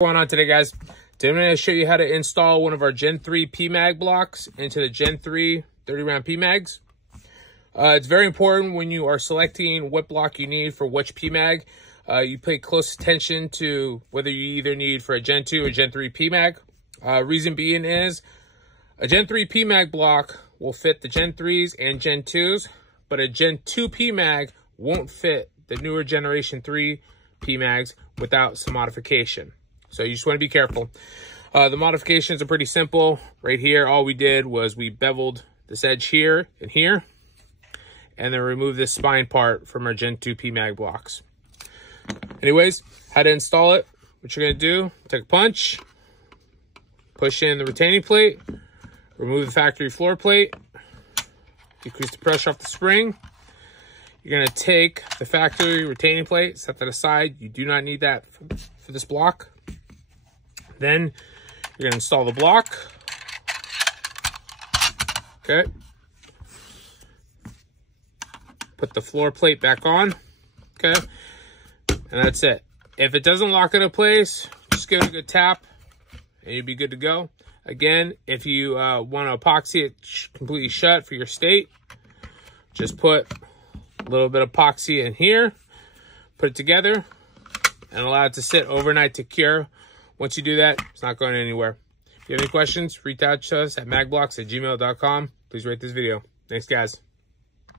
What's going on today, guys? Today I'm going to show you how to install one of our Gen 3 Pmag blocks into the Gen 3 30-round Pmags. It's very important when you are selecting what block you need for which Pmag. You pay close attention to whether you either need for a Gen 2 or Gen 3 Pmag. Reason being is a Gen 3 Pmag block will fit the Gen 3s and Gen 2s, but a Gen 2 Pmag won't fit the newer Generation 3 Pmags without some modification. So you just want to be careful. The modifications are pretty simple. Right here, all we did was we beveled this edge here and here, and then remove this spine part from our Gen 2 Pmag blocks. Anyways, how to install it. What you're going to do, take a punch, push in the retaining plate, remove the factory floor plate, decrease the pressure off the spring. You're going to take the factory retaining plate, set that aside. You do not need that for this block. Then you're going to install the block. Okay. Put the floor plate back on. Okay. And that's it. If it doesn't lock into place, just give it a good tap and you'll be good to go. Again, if you want to epoxy it completely shut for your state, just put a little bit of epoxy in here, put it together, and allow it to sit overnight to cure. Once you do that, it's not going anywhere. If you have any questions, reach out to us at magblocks@gmail.com. Please rate this video. Thanks, guys.